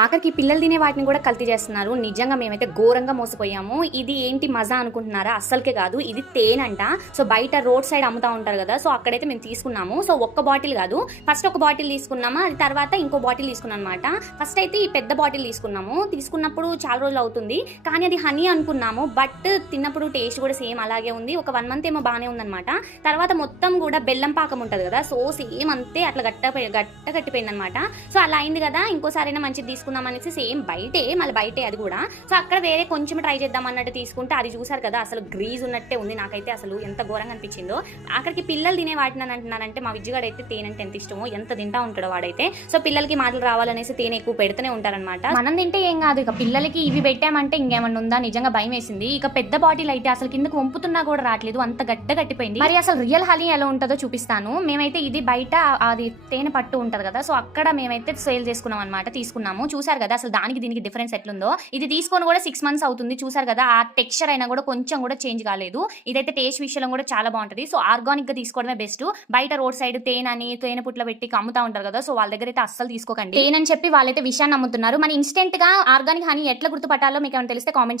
ఆఖరికి పిల్లలు తినే వాటిని కూడా కల్తీ చేస్తున్నారు. నిజంగా మేమైతే ఘోరంగా మోసపోయాము. ఇది ఏంటి మజా అనుకుంటున్నారా? అస్సలకే కాదు, ఇది తేనంట. సో బయట రోడ్ సైడ్ అమ్ముతా ఉంటారు కదా, సో అక్కడైతే మేము తీసుకున్నాము. సో ఒక్క బాటిల్ కాదు, ఫస్ట్ ఒక బాటిల్ తీసుకున్నాము, అది తర్వాత ఇంకో బాటిల్ తీసుకున్నాం అనమాట. ఫస్ట్ అయితే ఈ పెద్ద బాటిల్ తీసుకున్నాము. తీసుకున్నప్పుడు చాలా రోజులు అవుతుంది, కానీ అది హనీ అనుకున్నాము. బట్ తిన్నప్పుడు టేస్ట్ కూడా సేమ్ అలాగే ఉంది. ఒక 1 మంత్ ఏమో బాగానే ఉందన్నమాట. తర్వాత మొత్తం కూడా బెల్లం పాకం ఉంటుంది కదా, సో సేమ్ అంతే అట్లా గట్టిపోయింది అనమాట. సో అలా అయింది కదా, ఇంకోసారైనా మంచిది తీసుకుందాం అనేసి సేమ్ బయటే అది కూడా. సో అక్కడ వేరే కొంచెం ట్రై చేద్దాం అన్నట్టు తీసుకుంటే అది చూసారు కదా, అసలు గ్రీజ్ ఉన్నట్టే ఉంది. నాకైతే అసలు ఎంత ఘోరంగా అనిపించిందో. అక్కడికి పిల్లలు తినే వాటిని అంటున్నారంటే, మా విజ్జుగాడు అయితే తేనె అంటే ఎంత ఇష్టమో, ఎంత తింటా ఉంటాడో వాడైతే. సో పిల్లలకి మాటలు రావాలనేసి తేనె ఎక్కువ పెడుతూనే ఉంటారనమాట. మనం తింటే ఏం కాదు, ఇక పిల్లలకి ఇవి పెట్టామంటే ఇంకేమన్నా ఉందా, నిజంగా భయం వేసింది. ఇక పెద్ద బాటిల్ అయితే అసలు కిందకు వంపుతున్నా కూడా రావట్లేదు, అంత గట్టిపోయింది. మరి అసలు రియల్ హనీ ఎలా ఉంటుందో చూపిస్తాను. మేమైతే ఇది బయట అది తేనె పట్టు ఉంటది కదా, సో అక్కడ మేమైతే సేల్ చేసుకున్నాం అనమాట. తీసుకున్నాము, చూసారు కదా అసలు దానికి దీనికి డిఫరెన్స్ ఎట్లుందో. ఇది తీసుకొని కూడా 6 మంత్స్ అవుతుంది. చూసారు కదా, ఆ టెక్స్చర్ అయినా కూడా కొంచెం కూడా చేంజ్ కాలేదు. ఇదైతే టేస్ట్ విషయంలో కూడా చాలా బాగుంటది. సో ఆర్గానిక్ గా తీసుకోవడమే బెస్ట్. బయట రోడ్ సైడ్ తేనె పుట్ల పెట్టి అమ్ముతా ఉంటారు కదా, సో వాళ్ళ దగ్గర అయితే అస్సలు తీసుకోకండి. తేనె అని చెప్పి వాళ్ళైతే విషయాన్ని అమ్ముతున్నారు. మన ఇన్స్టెంట్ గా ఆర్గానిక్ హనీ ఎట్లా గుర్తుపట్టాలో మీకు ఏమైనా తెలిస్తే కామెంట్ చేయండి.